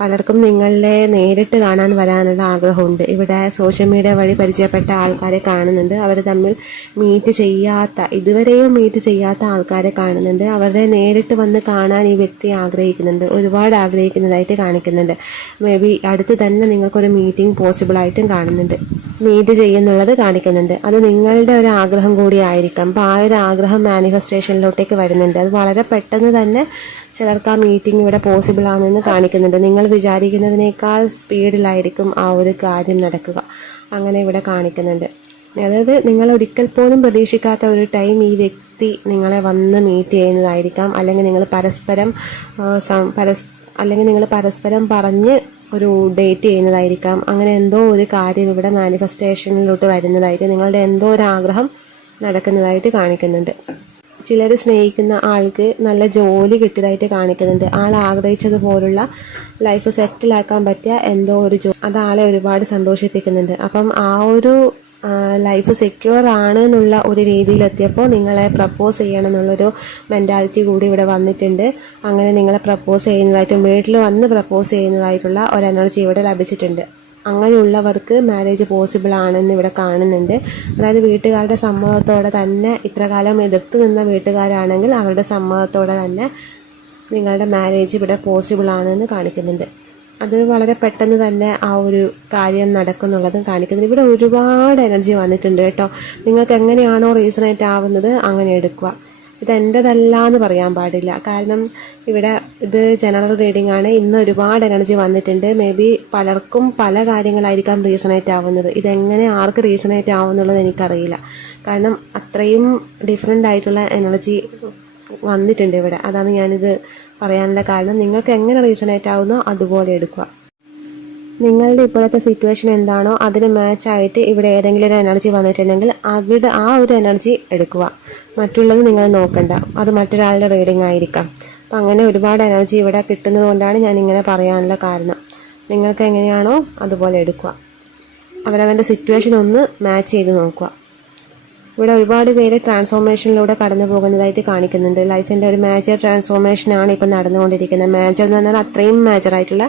പലർക്കും നിങ്ങളെ നേരിട്ട് കാണാൻ വരാനുള്ള ആഗ്രഹമുണ്ട്. ഇവിടെ സോഷ്യൽ മീഡിയ വഴി പരിചയപ്പെട്ട ആൾക്കാരെ കാണുന്നുണ്ട്. അവർ തമ്മിൽ ഇതുവരെയും മീറ്റ് ചെയ്യാത്ത ആൾക്കാരെ കാണുന്നുണ്ട്. അവരെ നേരിട്ട് വന്ന് കാണാൻ ഈ വ്യക്തി ആഗ്രഹിക്കുന്നുണ്ട്, ഒരുപാട് ആഗ്രഹിക്കുന്നതായിട്ട് കാണിക്കുന്നുണ്ട്. മേ ബി അടുത്ത് തന്നെ നിങ്ങൾക്കൊരു മീറ്റിംഗ് പോസിബിൾ ആയിട്ടും കാണുന്നുണ്ട്, മീറ്റ് ചെയ്യുന്നുള്ളത് കാണിക്കുന്നുണ്ട്. അത് നിങ്ങളുടെ ഒരു ആഗ്രഹം കൂടി ആയിരിക്കാം. അപ്പോൾ ആ ഒരു ആഗ്രഹം മാനിഫെസ്റ്റേഷനിലോട്ടേക്ക് വരുന്നുണ്ട്. അത് വളരെ പെട്ടെന്ന് തന്നെ ചിലർക്ക് ആ മീറ്റിംഗ് ഇവിടെ പോസിബിൾ ആണെന്ന് കാണിക്കുന്നുണ്ട്. നിങ്ങൾ വിചാരിക്കുന്നതിനേക്കാൾ സ്പീഡിലായിരിക്കും ആ ഒരു കാര്യം നടക്കുക, അങ്ങനെ ഇവിടെ കാണിക്കുന്നുണ്ട്. അതായത് നിങ്ങൾ ഒരിക്കൽ പോലും പ്രതീക്ഷിക്കാത്ത ഒരു ടൈം ഈ വ്യക്തി നിങ്ങളെ വന്ന് മീറ്റ് ചെയ്യുന്നതായിരിക്കാം. അല്ലെങ്കിൽ നിങ്ങൾ പരസ്പരം പറഞ്ഞ് ഒരു ഡേറ്റ് ചെയ്യുന്നതായിരിക്കാം. അങ്ങനെ എന്തോ ഒരു കാര്യം ഇവിടെ മാനിഫെസ്റ്റേഷനിലോട്ട് വരുന്നതായിട്ട്, നിങ്ങളുടെ എന്തോ ഒരു ആഗ്രഹം നടക്കുന്നതായിട്ട് കാണിക്കുന്നുണ്ട്. ചിലർ സ്നേഹിക്കുന്ന ആൾക്ക് നല്ല ജോലി കിട്ടിയതായിട്ട് കാണിക്കുന്നുണ്ട്. ആൾ ആഗ്രഹിച്ചതുപോലുള്ള ലൈഫ് സെറ്റിലാക്കാൻ പറ്റിയ എന്തോ ഒരു അത് ആളെ ഒരുപാട് സന്തോഷിപ്പിക്കുന്നുണ്ട്. അപ്പം ആ ഒരു ലൈഫ് സെക്യൂർ ആണ് എന്നുള്ള ഒരു രീതിയിലെത്തിയപ്പോൾ നിങ്ങളെ പ്രപ്പോസ് ചെയ്യണം എന്നുള്ളൊരു മെൻറ്റാലിറ്റി കൂടി ഇവിടെ വന്നിട്ടുണ്ട്. അങ്ങനെ നിങ്ങളെ പ്രപ്പോസ് ചെയ്യുന്നതായിട്ടും വീട്ടിൽ വന്ന് പ്രപ്പോസ് ചെയ്യുന്നതായിട്ടുള്ള ഒരു എനർജി ഇവിടെ ലഭിച്ചിട്ടുണ്ട്. അങ്ങനെയുള്ളവർക്ക് മാരേജ് പോസിബിൾ ആണെന്ന് ഇവിടെ കാണുന്നുണ്ട്. അതായത് വീട്ടുകാരുടെ സമ്മതത്തോടെ തന്നെ, ഇത്രകാലം എതിർത്ത് നിന്ന വീട്ടുകാരാണെങ്കിൽ അവരുടെ സമ്മതത്തോടെ തന്നെ നിങ്ങളുടെ മാരേജ് ഇവിടെ പോസിബിൾ ആണെന്ന് കാണിക്കുന്നുണ്ട്. അത് വളരെ പെട്ടെന്ന് തന്നെ ആ ഒരു കാര്യം നടക്കുന്നുള്ളതും കാണിക്കുന്നത്. ഇവിടെ ഒരുപാട് എനർജി വന്നിട്ടുണ്ട് കേട്ടോ. നിങ്ങൾക്ക് എങ്ങനെയാണോ റീസണേറ്റ് ആവുന്നത് അങ്ങനെ എടുക്കുക. ഇതെൻ്റെതല്ല എന്ന് പറയാൻ പാടില്ല, കാരണം ഇവിടെ ഇത് ജനറൽ റീഡിംഗ് ആണ്. ഇന്ന് ഒരുപാട് എനർജി വന്നിട്ടുണ്ട്. മേ ബി പലർക്കും പല കാര്യങ്ങളായിരിക്കാം റീസണേറ്റ് ആവുന്നത്. ഇതെങ്ങനെ ആർക്ക് റീസണേറ്റ് ആവുന്നുള്ളത് എനിക്കറിയില്ല, കാരണം അത്രയും ഡിഫറെൻ്റ് ആയിട്ടുള്ള എനർജി വന്നിട്ടുണ്ട് ഇവിടെ. അതാണ് ഞാനിത് പറയാനുള്ള കാരണം. നിങ്ങൾക്ക് എങ്ങനെ റീസണേറ്റ് ആവുന്നോ അതുപോലെ എടുക്കുക. നിങ്ങളുടെ ഇപ്പോഴത്തെ സിറ്റുവേഷൻ എന്താണോ അതിന് മാച്ചായിട്ട് ഇവിടെ ഏതെങ്കിലും ഒരു എനർജി വന്നിട്ടുണ്ടെങ്കിൽ അവിടെ ആ ഒരു എനർജി എടുക്കുക. മറ്റുള്ളത് നിങ്ങൾ നോക്കണ്ട, അത് മറ്റൊരാളുടെ റീഡിംഗ് ആയിരിക്കാം. അപ്പം അങ്ങനെ ഒരുപാട് എനർജി ഇവിടെ കിട്ടുന്നത് കൊണ്ടാണ് ഞാൻ ഇങ്ങനെ പറയാനുള്ള കാരണം. നിങ്ങൾക്ക് എങ്ങനെയാണോ അതുപോലെ എടുക്കുക. അവരവൻ്റെ സിറ്റുവേഷൻ ഒന്ന് മാച്ച് ചെയ്ത് നോക്കുക. ഇവിടെ ഒരുപാട് പേര് ട്രാൻസ്ഫോർമേഷനിലൂടെ കടന്നു പോകുന്നതായിട്ട് കാണിക്കുന്നുണ്ട്. ലൈഫിൻ്റെ ഒരു മേജർ ട്രാൻസ്ഫോർമേഷനാണ് ഇപ്പം നടന്നുകൊണ്ടിരിക്കുന്നത്. മേജർ എന്ന് പറഞ്ഞാൽ അത്രയും മേജറായിട്ടുള്ള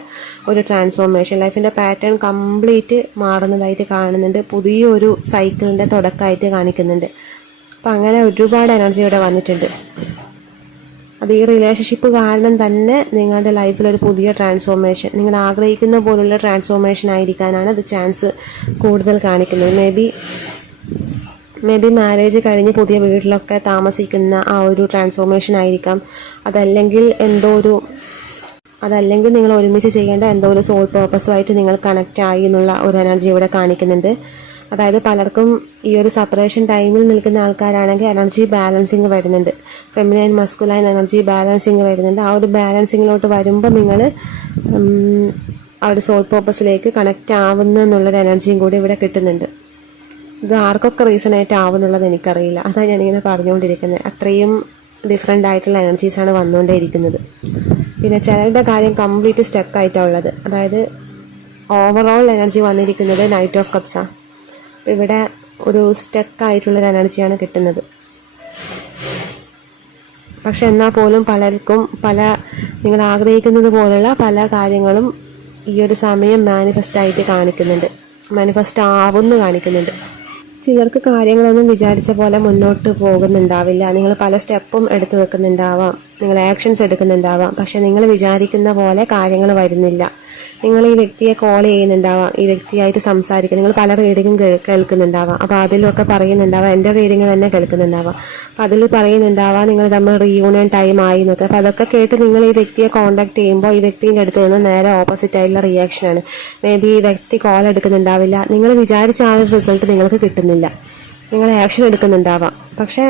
ഒരു ട്രാൻസ്ഫോർമേഷൻ. ലൈഫിൻ്റെ പാറ്റേൺ കംപ്ലീറ്റ് മാറുന്നതായിട്ട് കാണുന്നുണ്ട്. പുതിയൊരു സൈക്കിളിൻ്റെ തുടക്കമായിട്ട് കാണിക്കുന്നുണ്ട്. അപ്പം അങ്ങനെ ഒരുപാട് എനർജി ഇവിടെ വന്നിട്ടുണ്ട്. അത് ഈ റിലേഷൻഷിപ്പ് കാരണം തന്നെ നിങ്ങളുടെ ലൈഫിൽ ഒരു പുതിയ ട്രാൻസ്ഫോർമേഷൻ, നിങ്ങൾ ആഗ്രഹിക്കുന്ന പോലുള്ള ട്രാൻസ്ഫോർമേഷൻ ആയിരിക്കാനാണ് അത് ചാൻസ് കൂടുതൽ കാണിക്കുന്നത്. മേ ബി മാരേജ് കഴിഞ്ഞ് പുതിയ വീട്ടിലൊക്കെ താമസിക്കുന്ന ആ ഒരു ട്രാൻസ്ഫോർമേഷൻ ആയിരിക്കാം. അതല്ലെങ്കിൽ നിങ്ങൾ ഒരുമിച്ച് ചെയ്യേണ്ട എന്തോ ഒരു സോൾ പേർപ്പസുമായിട്ട് നിങ്ങൾ കണക്റ്റ് ആയി എന്നുള്ള ഒരു എനർജി ഇവിടെ കാണിക്കുന്നുണ്ട്. അതായത് പലർക്കും ഈ ഒരു സെപ്പറേഷൻ ടൈമിൽ നിൽക്കുന്ന ആൾക്കാരാണെങ്കിൽ എനർജി ബാലൻസിങ് വരുന്നുണ്ട്. ഫെമിനൈൻ മസ്കുലൈൻ എനർജി ബാലൻസിങ് വരുന്നുണ്ട്. ആ ഒരു ബാലൻസിങ്ങിലോട്ട് വരുമ്പോൾ നിങ്ങൾ ആ ഒരു സോൾ പേർപ്പസിലേക്ക് കണക്റ്റ് ആവുന്നു എന്നുള്ളൊരു എനർജിയും കൂടി ഇവിടെ കിട്ടുന്നുണ്ട്. ഇത് ആർക്കൊക്കെ റീസണേറ്റ് ആവുന്നുള്ളത് എനിക്കറിയില്ല, അതാണ് ഞാനിങ്ങനെ പറഞ്ഞുകൊണ്ടിരിക്കുന്നത്. അത്രയും ഡിഫറെൻ്റ് ആയിട്ടുള്ള എനർജീസാണ് വന്നുകൊണ്ടേയിരിക്കുന്നത്. പിന്നെ ചിലരുടെ കാര്യം കംപ്ലീറ്റ് സ്റ്റക്കായിട്ടാണ് ഉള്ളത്. അതായത് ഓവറോൾ എനർജി വന്നിരിക്കുന്നത് നൈറ്റ് ഓഫ് കപ്സാണ്. ഇവിടെ ഒരു സ്റ്റക്കായിട്ടുള്ളൊരു എനർജിയാണ് കിട്ടുന്നത്. പക്ഷെ എന്നാൽ പോലും പലർക്കും നിങ്ങൾ ആഗ്രഹിക്കുന്നത് പോലുള്ള പല കാര്യങ്ങളും ഈ ഒരു സമയം മാനിഫെസ്റ്റ് ആയിട്ട് കാണിക്കുന്നുണ്ട്, മാനിഫെസ്റ്റ് ആവുമെന്ന് കാണിക്കുന്നുണ്ട്. ചിലർക്ക് കാര്യങ്ങളൊന്നും വിചാരിച്ച പോലെ മുന്നോട്ട് പോകുന്നുണ്ടാവില്ല. നിങ്ങൾ പല സ്റ്റെപ്പും എടുത്തു വെക്കുന്നുണ്ടാവാം, നിങ്ങൾ ആക്ഷൻസ് എടുക്കുന്നുണ്ടാവാം, പക്ഷെ നിങ്ങൾ വിചാരിക്കുന്ന പോലെ കാര്യങ്ങൾ വരുന്നില്ല. നിങ്ങൾ ഈ വ്യക്തിയെ കോൾ ചെയ്യുന്നുണ്ടാവാം, ഈ വ്യക്തിയായിട്ട് സംസാരിക്കുക, നിങ്ങൾ പല റീഡിങ്ങും കേൾക്കുന്നുണ്ടാവാം. അപ്പോൾ അതിലൊക്കെ പറയുന്നുണ്ടാവാം, എൻ്റെ റീഡിങ് തന്നെ കേൾക്കുന്നുണ്ടാവാം. അപ്പം അതിൽ പറയുന്നുണ്ടാവാം നിങ്ങൾ തമ്മിൽ റീയൂണിയൻ ടൈം ആയി എന്നൊക്കെ. അപ്പോൾ അതൊക്കെ കേട്ട് നിങ്ങൾ ഈ വ്യക്തിയെ കോൺടാക്ട് ചെയ്യുമ്പോൾ ഈ വ്യക്തിൻ്റെ അടുത്ത് നിന്ന് നേരെ ഓപ്പോസിറ്റ് ആയിട്ടുള്ള റിയാക്ഷനാണ്. മേ ബി ഈ വ്യക്തി കോൾ എടുക്കുന്നുണ്ടാവില്ല, നിങ്ങൾ വിചാരിച്ച ആ ഒരു റിസൾട്ട് നിങ്ങൾക്ക് കിട്ടുന്നില്ല. നിങ്ങൾ ആക്ഷൻ എടുക്കുന്നുണ്ടാവാം, പക്ഷെ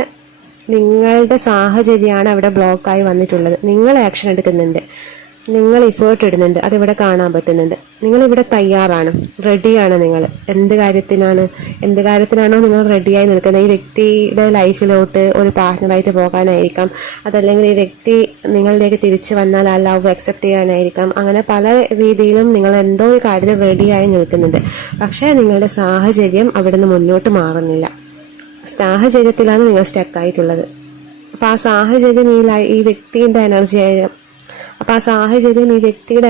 നിങ്ങളുടെ സാഹചര്യമാണ് അവിടെ ബ്ലോക്കായി വന്നിട്ടുള്ളത്. നിങ്ങൾ ആക്ഷൻ എടുക്കുന്നുണ്ട്, നിങ്ങൾ ഇഫേർട്ട് ഇടുന്നുണ്ട്, അതിവിടെ കാണാൻ പറ്റുന്നുണ്ട്. നിങ്ങളിവിടെ തയ്യാറാണ്, റെഡിയാണ്. നിങ്ങൾ എന്ത് കാര്യത്തിനാണോ നിങ്ങൾ റെഡിയായി നിൽക്കുന്നത്? ഈ വ്യക്തിയുടെ ലൈഫിലോട്ട് ഒരു പാർട്ട്ണറായിട്ട് പോകാനായിരിക്കാം, അതല്ലെങ്കിൽ ഈ വ്യക്തി നിങ്ങളിലേക്ക് തിരിച്ചു വന്നാൽ ആ ലവ് അക്സെപ്റ്റ് ചെയ്യാനായിരിക്കാം. അങ്ങനെ പല രീതിയിലും നിങ്ങൾ എന്തോ ഒരു കാര്യത്തിൽ റെഡിയായി നിൽക്കുന്നുണ്ട്, പക്ഷേ നിങ്ങളുടെ സാഹചര്യം അവിടെ നിന്ന് മുന്നോട്ട് മാറുന്നില്ല. സാഹചര്യത്തിലാണ് നിങ്ങൾ സ്റ്റക്കായിട്ടുള്ളത്. അപ്പോൾ ആ സാഹചര്യം ഈ വ്യക്തിയുടെ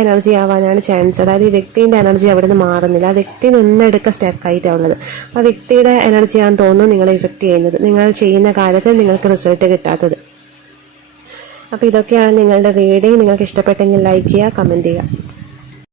എനർജി ആവാനാണ് ചാൻസ്. അതായത് ഈ വ്യക്തിയുടെ എനർജി അവിടെ നിന്ന് മാറുന്നില്ല, ആ വ്യക്തി നിന്നെടുക്ക സ്റ്റക്കായിട്ടാണുള്ളത്. ആ വ്യക്തിയുടെ എനർജിയാണെന്ന് തോന്നുന്നു നിങ്ങളെ ഇഫക്റ്റ് ചെയ്യുന്നത്, നിങ്ങൾ ചെയ്യുന്ന കാര്യത്തിൽ നിങ്ങൾക്ക് റിസൾട്ട് കിട്ടാത്തത്. അപ്പോൾ ഇതൊക്കെയാണ് നിങ്ങളുടെ റീഡിങ്. നിങ്ങൾക്ക് ഇഷ്ടപ്പെട്ടെങ്കിൽ ലൈക്ക് ചെയ്യുക, കമൻറ്റ് ചെയ്യുക.